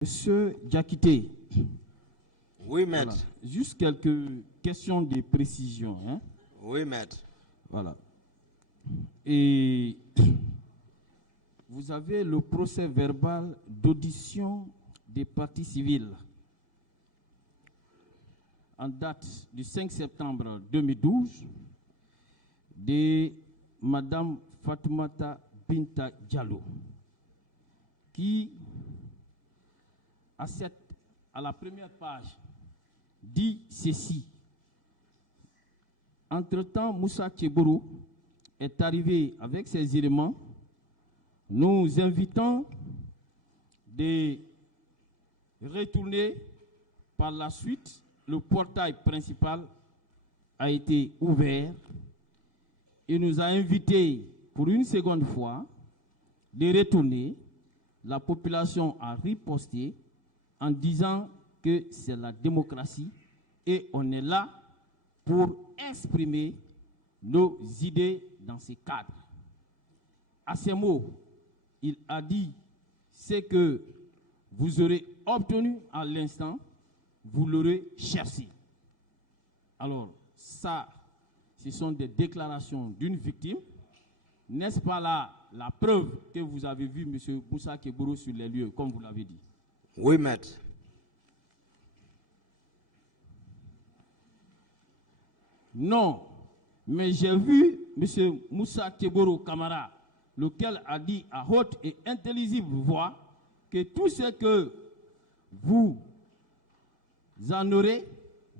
Monsieur Diakité. Oui, maître. Voilà. Juste quelques questions de précision. Hein? Oui, maître. Voilà. Et vous avez le procès verbal d'audition des parties civiles en date du 5 septembre 2012 de Madame Fatoumata Binta Diallo, qui, à la première page, dit ceci. Entre-temps, Moussa Tcheboro est arrivé avec ses éléments. Nous invitons de retourner par la suite. Le portail principal a été ouvert et nous a invités pour une seconde fois de retourner. La population a riposté en disant que c'est la démocratie et on est là pour exprimer nos idées dans ces cadres. À ces mots, il a dit ce que vous aurez obtenu à l'instant, vous l'aurez cherché. Alors, ça, ce sont des déclarations d'une victime. N'est-ce pas là la preuve que vous avez vu M. Moussa Tcheboro sur les lieux, comme vous l'avez dit? Oui, maître. Non, mais j'ai vu M. Moussa Tcheboro Camara, lequel a dit à haute et intelligible voix que tout ce que vous en aurez,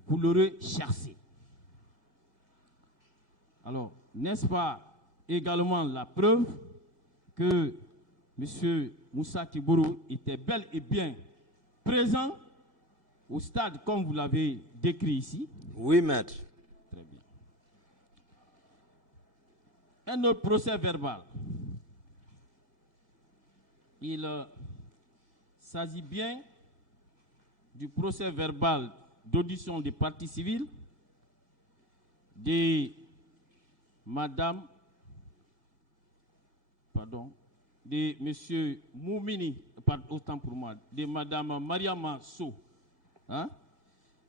vous l'aurez cherché. Alors, n'est-ce pas également la preuve que M. Moussa Tcheboro était bel et bien présent au stade comme vous l'avez décrit ici? Oui, maître. Très bien. Un autre procès verbal. Il s'agit bien du procès verbal d'audition des parties civiles de Madame, de Monsieur Moumini, autant pour moi, de Madame Mariama So. Hein?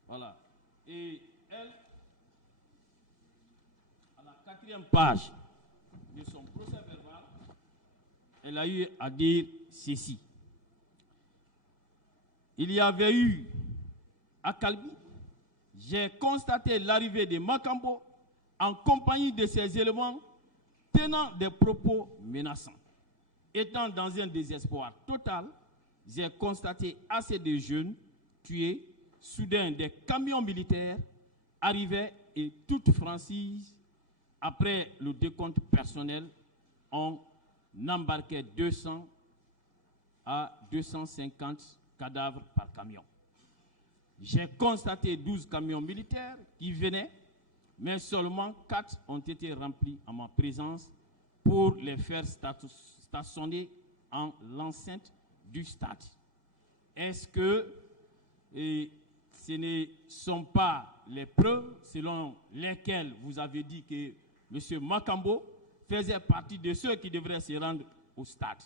Voilà. Et elle, à la 4e page de son procès verbal, elle a eu à dire ceci. Il y avait eu à Kalbi, j'ai constaté l'arrivée de Makambo en compagnie de ses éléments tenant des propos menaçants. Étant dans un désespoir total, j'ai constaté assez de jeunes tués. Soudain, des camions militaires arrivaient et toute franchise, après le décompte personnel, on embarquait 200 à 250 cadavres par camion. J'ai constaté 12 camions militaires qui venaient, mais seulement 4 ont été remplis en ma présence pour les faire stationner en l'enceinte du stade. Est-ce que ce ne sont pas les preuves selon lesquelles vous avez dit que M. Makambo faisait partie de ceux qui devraient se rendre au stade?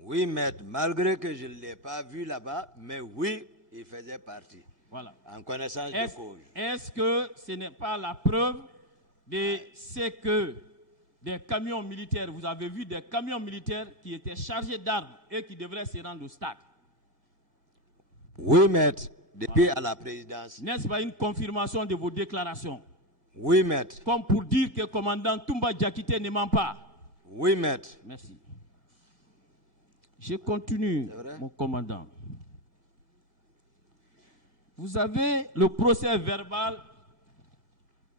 Oui, maître, malgré que je ne l'ai pas vu là-bas, mais oui, il faisait partie. Voilà. En connaissance de cause. Est-ce que ce n'est pas la preuve de ce que des camions militaires, vous avez vu des camions militaires qui étaient chargés d'armes et qui devraient se rendre au stade? Oui, maître, depuis à la présidence. N'est-ce pas une confirmation de vos déclarations? Oui, maître. Comme pour dire que le commandant Toumba Diakité ne ment pas. Oui, maître. Merci. Je continue, mon commandant. Vous avez le procès verbal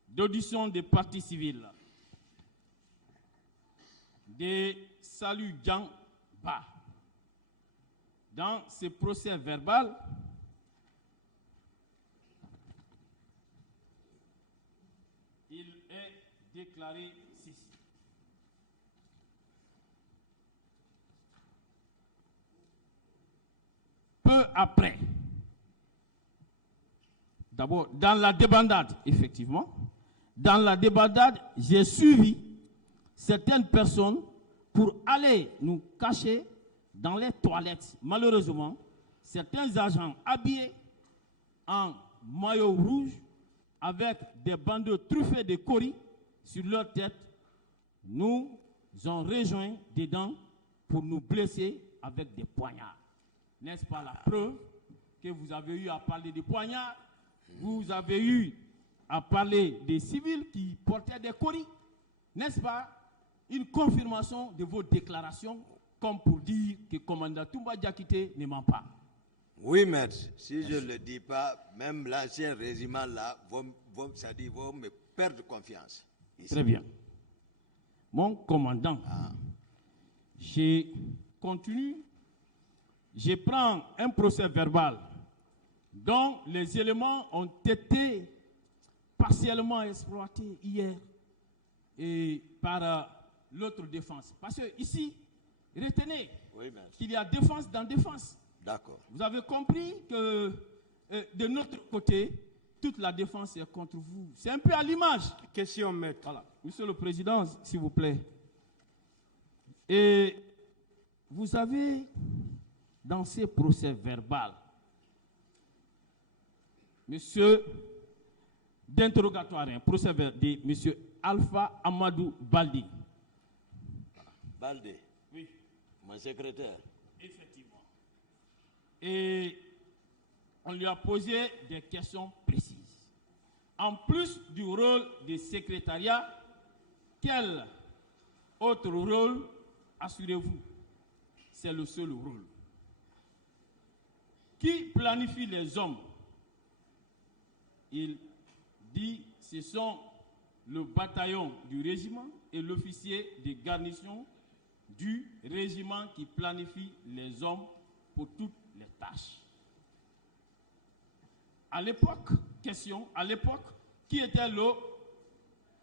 d'audition des parties civiles de Salut Djan Ba. Dans ce procès verbal, il est déclaré ceci. Peu après, d'abord, dans la débandade, effectivement, dans la débandade, j'ai suivi certaines personnes pour aller nous cacher dans les toilettes. Malheureusement, certains agents habillés en maillot rouge avec des bandeaux truffés de coris sur leur tête nous ont rejoints dedans pour nous blesser avec des poignards. N'est-ce pas la preuve que vous avez eu à parler de poignards? Vous avez eu à parler des civils qui portaient des coris. N'est-ce pas une confirmation de vos déclarations comme pour dire que le commandant Toumba Diakité ne ment pas? Oui, maître. Si je ne le dis pas, même l'ancien régiment là, vont me perdre confiance. Ici. Très bien. Mon commandant, je continue. Je prends un procès verbal dont les éléments ont été partiellement exploités hier et par l'autre défense. Parce que ici, retenez qu'il y a défense dans défense. D'accord. Vous avez compris que de notre côté, toute la défense est contre vous. C'est un peu à l'image. Question, maître. Voilà. Monsieur le Président, s'il vous plaît. Et vous avez, dans ces procès verbaux, monsieur d'interrogatoire, un procès de monsieur Alpha Amadou Baldi. Baldi. Oui. Mon secrétaire. Effectivement. Et on lui a posé des questions précises. En plus du rôle de secrétariat, quel autre rôle assurez-vous? C'est le seul rôle. Qui planifie les hommes? Il dit ce sont le bataillon du régiment et l'officier de garnison du régiment qui planifie les hommes pour toutes les tâches. À l'époque, question, à l'époque, qui était le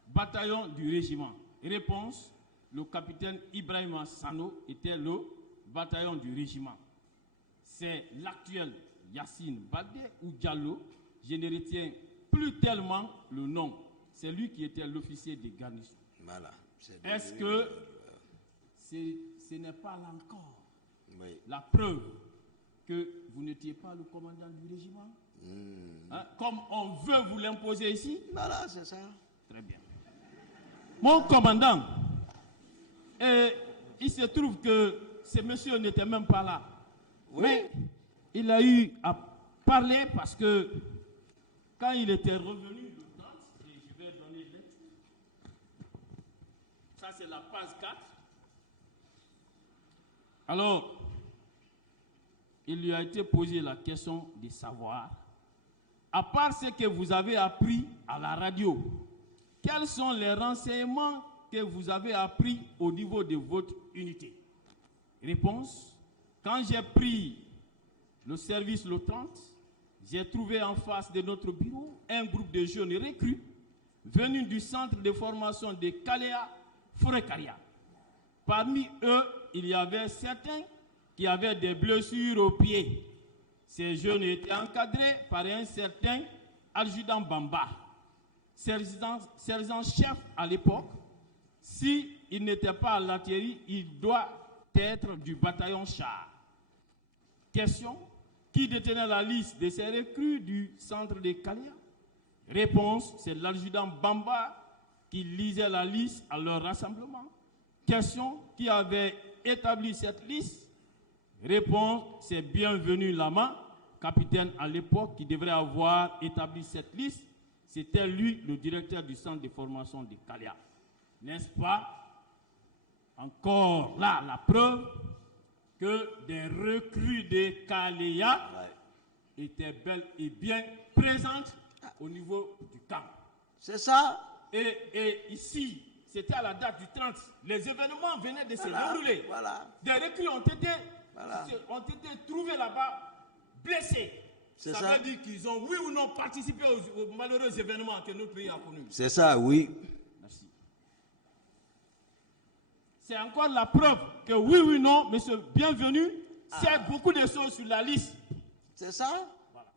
bataillon du régiment? Réponse, le capitaine Ibrahima Sano était le bataillon du régiment. C'est l'actuel Yassine Baldé ou Diallo, je ne retiens plus tellement le nom. C'est lui qui était l'officier de garnison. Voilà. Est-ce que ce n'est pas là encore la preuve que vous n'étiez pas le commandant du régiment? Hein? Comme on veut vous l'imposer ici? Voilà, c'est ça. Très bien. Mon commandant, il se trouve que ce monsieur n'était même pas là. Oui. Mais il a eu à parler parce que quand il était revenu le 30, et je vais donner lecture, ça c'est la page 4. Alors, il lui a été posé la question de savoir, à part ce que vous avez appris à la radio, quels sont les renseignements que vous avez appris au niveau de votre unité? Réponse, quand j'ai pris le service le 30, j'ai trouvé en face de notre bureau un groupe de jeunes recrues venus du centre de formation de Kalea Forekaria. Parmi eux, il y avait certains qui avaient des blessures aux pieds. Ces jeunes étaient encadrés par un certain adjudant Bamba, sergent-chef à l'époque. S'il n'était pas à l'artillerie, il doit être du bataillon char. Question, qui détenait la liste de ces recrues du centre de Kalea? Réponse, c'est l'adjudant Bamba qui lisait la liste à leur rassemblement. Question, qui avait établi cette liste? Réponse, c'est Bienvenu Lama, capitaine à l'époque, qui devrait avoir établi cette liste. C'était lui, le directeur du centre de formation de Kalea. N'est-ce pas? Encore là, la preuve que des recrues de Kalea étaient bel et bien présentes au niveau du camp. C'est ça. Et ici, c'était à la date du 30. Les événements venaient de se dérouler. Voilà. Des recrues ont été trouvés là-bas, blessés. Ça veut dire qu'ils ont, oui ou non, participé aux malheureux événements que notre pays a connus. C'est ça, oui. Merci. C'est encore la preuve que oui ou non, monsieur Bienvenu, c'est beaucoup de choses sur la liste. C'est ça. Voilà.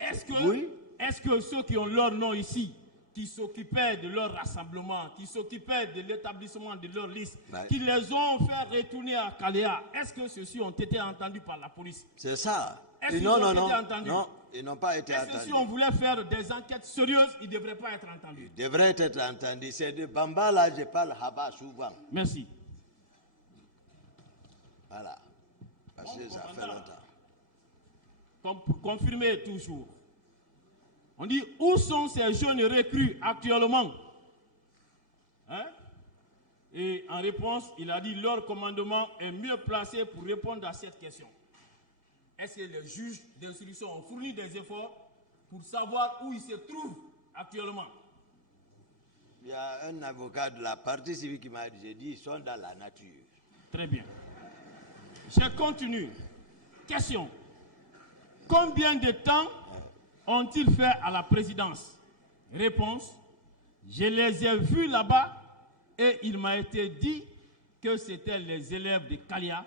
Est-ce que ceux qui ont leur nom ici, qui s'occupaient de leur rassemblement, qui s'occupaient de l'établissement de leur liste, qui les ont fait retourner à Kalea, est-ce que ceux-ci ont été entendus par la police? C'est ça. Est-ce qu'ils non, ont non, été non, entendus? non, ils n'ont pas été Est-ce que entendus. si on voulait faire des enquêtes sérieuses, ils ne devraient pas être entendus? Ils devraient être entendus. C'est de Bamba, là, je parle Haba souvent. Merci. Voilà. Parce que ça fait commandant. longtemps. Pour confirmer toujours. On dit, où sont ces jeunes recrues actuellement? Hein? Et en réponse, il a dit, leur commandement est mieux placé pour répondre à cette question. Est-ce que les juges d'instruction ont fourni des efforts pour savoir où ils se trouvent actuellement? Il y a un avocat de la partie civile qui m'a dit, j'ai dit, ils sont dans la nature. Très bien. Je continue. Question. Combien de temps ont-ils fait à la présidence? Réponse. Je les ai vus là-bas et il m'a été dit que c'était les élèves de Kalia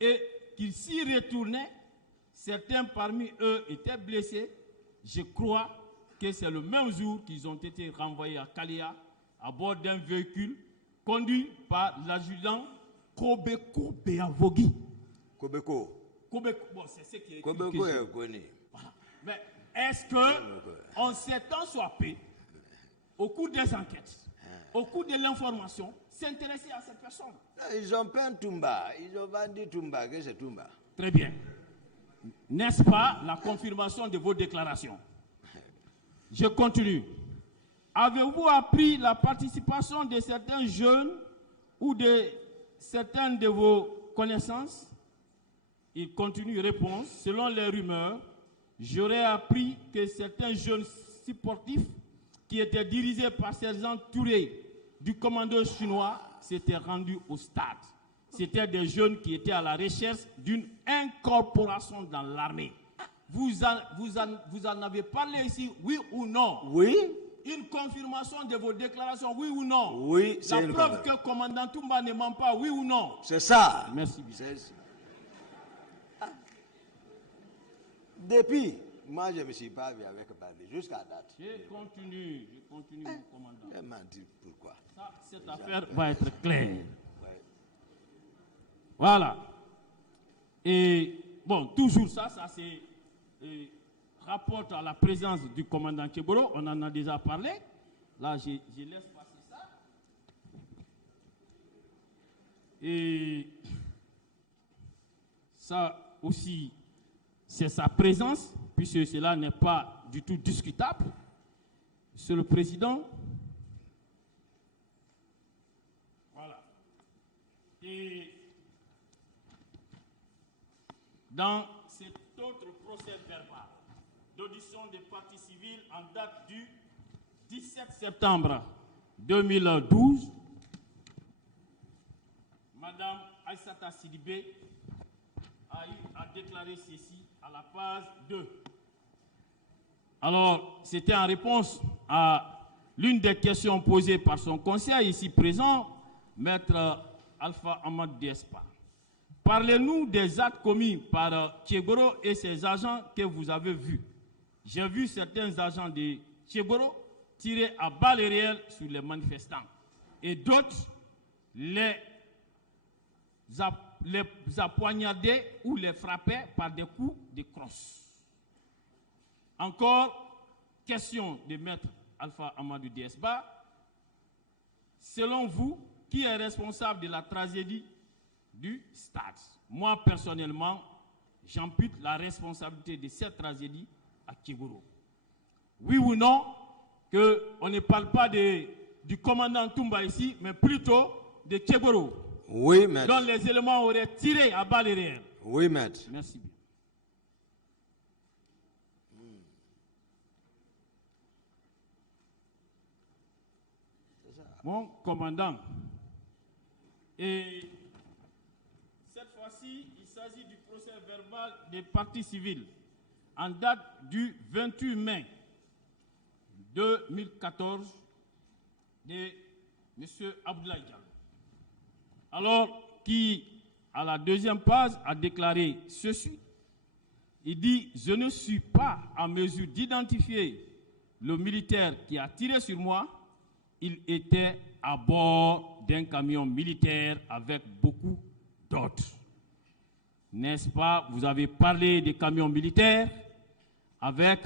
et qu'ils s'y retournaient. Certains parmi eux étaient blessés. Je crois que c'est le même jour qu'ils ont été renvoyés à Kalia à bord d'un véhicule conduit par l'adjudant Kobeko Beavogi. Kobeko. Kobeko, bon, c'est ce qui est écrit. Kobeko est connu. Voilà. Mais est-ce qu'on s'étant soit peu, au cours des enquêtes, au cours de l'information, s'intéresser à cette personne? Ils ont peint Toumba. Ils ont vendu Toumba. Qu'est-ce que c'est Toumba? Très bien. N'est-ce pas la confirmation de vos déclarations? Je continue. Avez-vous appris la participation de certains jeunes ou de certaines de vos connaissances? Il continue, réponse. Selon les rumeurs, j'aurais appris que certains jeunes sportifs qui étaient dirigés par sergent Touré du commando chinois s'étaient rendus au stade. C'était des jeunes qui étaient à la recherche d'une incorporation dans l'armée. Vous en avez parlé ici, oui ou non? Oui. Une confirmation de vos déclarations, oui ou non? Oui, c'est la une preuve que le commandant Toumba ne ment pas, oui ou non? C'est ça. Merci bien. Depuis, moi je ne me suis pas vu avec Bali jusqu'à date. Je continue, mon commandant. Je m'en dis pourquoi. Ça, cette affaire va être claire. Ouais. Voilà. Et bon, toujours ça c'est rapporte à la présence du commandant Keboro. On en a déjà parlé. Là, je laisse passer ça. Et ça aussi, c'est sa présence, puisque cela n'est pas du tout discutable. Monsieur le Président. Voilà. Et dans cet autre procès verbal d'audition des parties civiles en date du 17 septembre 2012, Madame Aïssata Sidibé a déclaré ceci à la page 2. Alors, c'était en réponse à l'une des questions posées par son conseiller ici présent, Maître Alpha Ahmad Despa. Parlez-nous des actes commis par Tchegoro et ses agents que vous avez vus. J'ai vu certains agents de Tchegoro tirer à balles réelles sur les manifestants et d'autres les appoignardaient ou les frappaient par des coups de crosse. Encore, question de Maître Alpha Amadou Desba. Selon vous, qui est responsable de la tragédie du stade? Moi, personnellement, j'impute la responsabilité de cette tragédie à Tchegoro. Oui ou non, qu'on ne parle pas du commandant Toumba ici, mais plutôt de Tchegoro. Oui, maître. Dont les éléments auraient tiré à balles réelles. Oui, maître. Merci bien. Mon commandant, et cette fois-ci, il s'agit du procès verbal des parties civiles en date du 28 mai 2014 de M. Abdoulaye Diallo. Alors, qui, à la deuxième page, a déclaré ceci. Il dit « Je ne suis pas en mesure d'identifier le militaire qui a tiré sur moi. Il était à bord d'un camion militaire avec beaucoup d'autres. N'est-ce pas? Vous avez parlé des camions militaires avec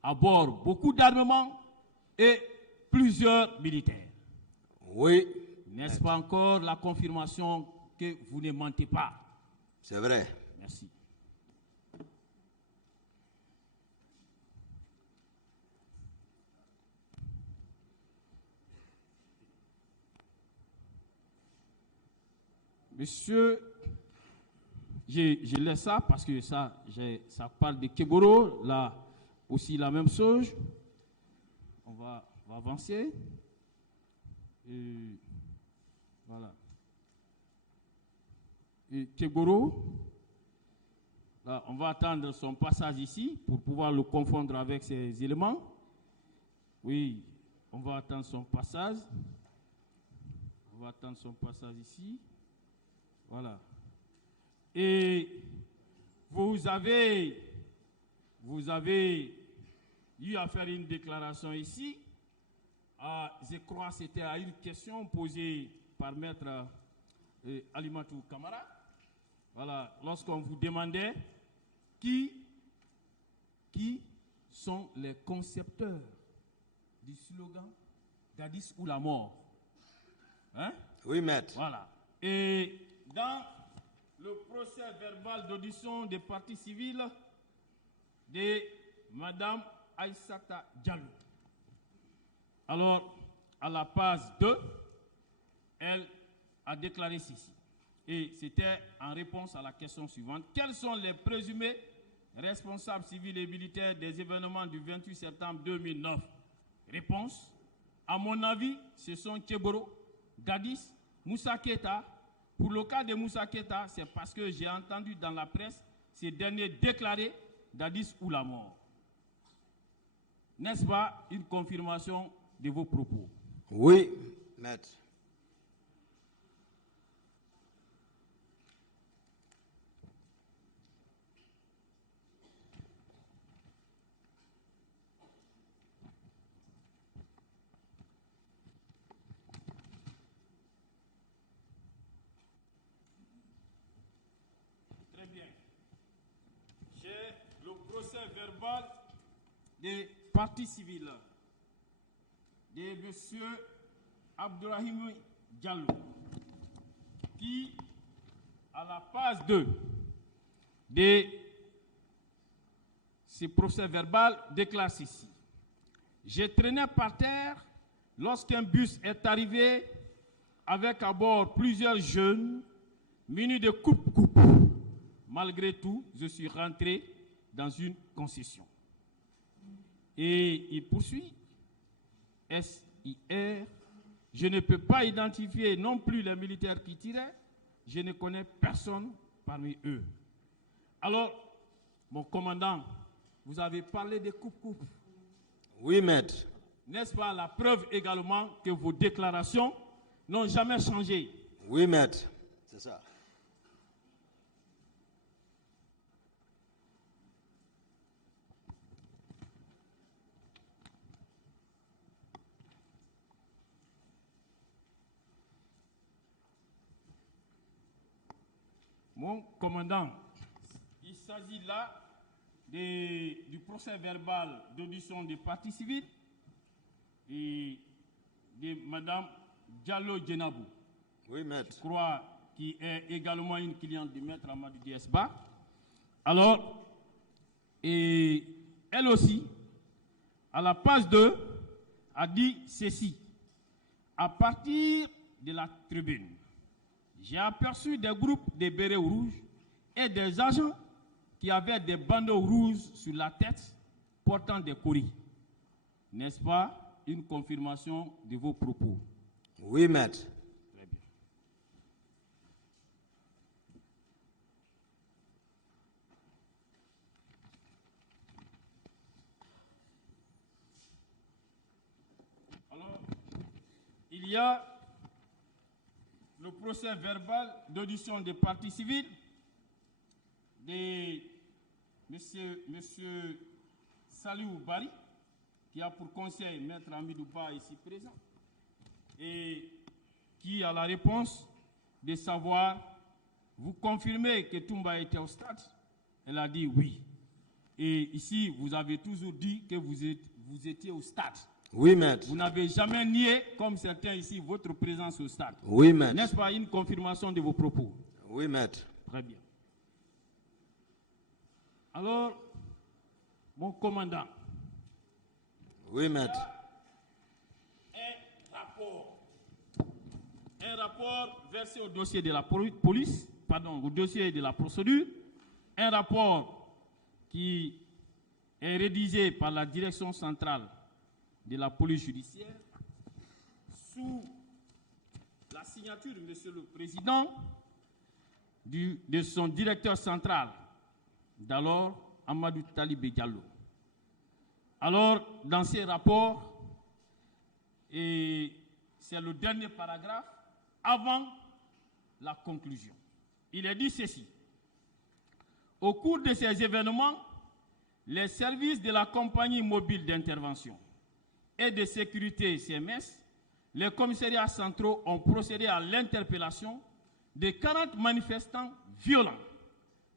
à bord beaucoup d'armements et plusieurs militaires. Oui. N'est-ce pas encore la confirmation que vous ne mentez pas? C'est vrai. Merci. Monsieur, je laisse ça parce que ça parle de Keboro, là aussi la même chose. On va avancer. Et voilà. Et Keboro, là, on va attendre son passage ici pour pouvoir le confondre avec ces éléments. Oui, on va attendre son passage. On va attendre son passage ici. Voilà. Et vous avez eu à faire une déclaration ici. Je crois que c'était à une question posée par Maître Alimatou Kamara. Voilà, lorsqu'on vous demandait qui sont les concepteurs du slogan Dadis ou la mort. Hein? Oui, maître. Voilà. Et dans le procès verbal d'audition des parties civiles de Mme Aïssata Diallo. Alors, à la page 2, elle a déclaré ceci. Et c'était en réponse à la question suivante. Quels sont les présumés responsables civils et militaires des événements du 28 septembre 2009? Réponse. À mon avis, ce sont Keboro, Dadis, Moussa Keita. Pour le cas de Moussa Keita, c'est parce que j'ai entendu dans la presse ces derniers déclarer Dadis ou la mort. N'est-ce pas une confirmation de vos propos? Oui, maître. Très bien. J'ai le procès verbal des parties civiles de M. Abdourahim Diallo, qui, à la page 2 de ce procès verbal, déclare ceci. J'ai traîné par terre lorsqu'un bus est arrivé avec à bord plusieurs jeunes munis de coupe-coupe. Malgré tout, je suis rentré dans une concession. Et il poursuit. SIR, je ne peux pas identifier non plus les militaires qui tiraient. Je ne connais personne parmi eux. Alors, mon commandant, vous avez parlé des coupe-coupe. Oui, maître. N'est-ce pas la preuve également que vos déclarations n'ont jamais changé? Oui, maître. C'est ça. Mon commandant, il s'agit là du procès verbal d'audition des parties civiles et de Mme Diallo Djenabou. Oui, maître. Je crois qui est également une cliente de Maître Amadou Diesba. Alors, et elle aussi, à la page 2, a dit ceci. À partir de la tribune, j'ai aperçu des groupes de bérets rouges et des agents qui avaient des bandeaux rouges sur la tête portant des courriers. N'est-ce pas une confirmation de vos propos? Oui, maître. Très bien. Alors, il y a le procès verbal d'audition des parties civiles de monsieur Saliou Bari, qui a pour conseil Maître Amidou Ba ici présent, et qui a la réponse de savoir vous confirmez que Toumba était au stade? Elle a dit oui. Et ici, vous avez toujours dit que vous étiez au stade. Oui, maître. Vous n'avez jamais nié, comme certains ici, votre présence au stade. Oui, maître. N'est-ce pas une confirmation de vos propos? Oui, maître. Très bien. Alors, mon commandant. Oui, maître. Un rapport versé au dossier de la police, au dossier de la procédure. Un rapport qui est rédigé par la direction centrale de la police judiciaire sous la signature de Monsieur le Président, de son directeur central d'alors, Amadou Talibé Diallo. Alors, dans ces rapports, et c'est le dernier paragraphe, avant la conclusion, il est dit ceci. Au cours de ces événements, les services de la compagnie mobile d'intervention et de sécurité CMS, les commissariats centraux ont procédé à l'interpellation de 40 manifestants violents.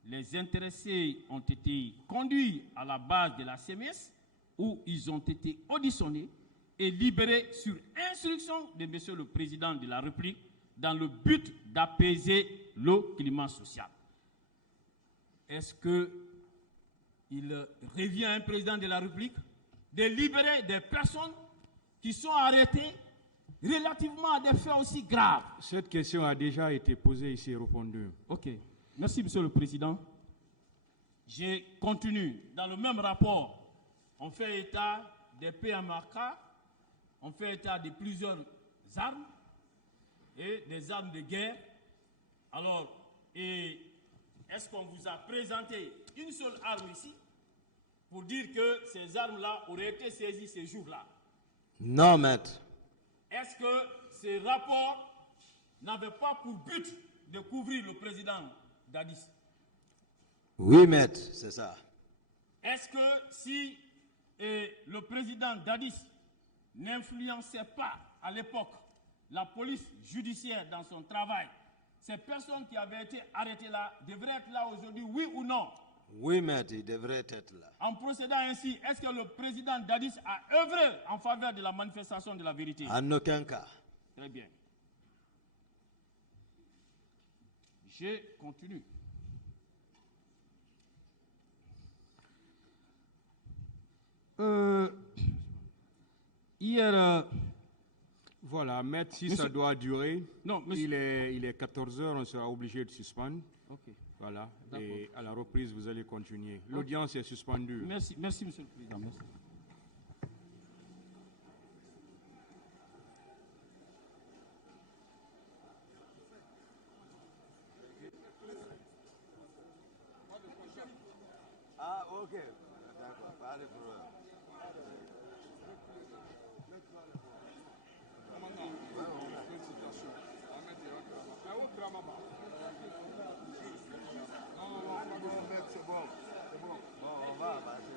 Les intéressés ont été conduits à la base de la CMS où ils ont été auditionnés et libérés sur instruction de M. le Président de la République dans le but d'apaiser le climat social. Est-ce qu'il revient à un président de la République de libérer des personnes qui sont arrêtées relativement à des faits aussi graves? Cette question a déjà été posée ici et répondue. Ok. Merci, Monsieur le Président. Je continue. Dans le même rapport, on fait état des PMAK, on fait état de plusieurs armes et des armes de guerre. Alors, est-ce qu'on vous a présenté une seule arme ici pour dire que ces armes-là auraient été saisies ces jours-là? Non, maître. Est-ce que ces rapports n'avaient pas pour but de couvrir le président Dadis? Oui, maître, c'est ça. Est-ce que si le président Dadis n'influençait pas à l'époque la police judiciaire dans son travail, ces personnes qui avaient été arrêtées là devraient être là aujourd'hui, oui ou non? Oui, maître, il devrait être là. En procédant ainsi, est-ce que le président Dadis a œuvré en faveur de la manifestation de la vérité? En aucun cas. Très bien. Je continue. Hier, Voilà, maître, si Monsieur- ça doit durer, Non, monsieur- il est 14 heures, on sera obligé de suspendre. Ok. Voilà, et à la reprise, vous allez continuer. L'audience est suspendue. Merci, merci, Monsieur le Président. Merci. Ah, ok. D'accord, pas de problème. C'est bon. Bon, on va avancer.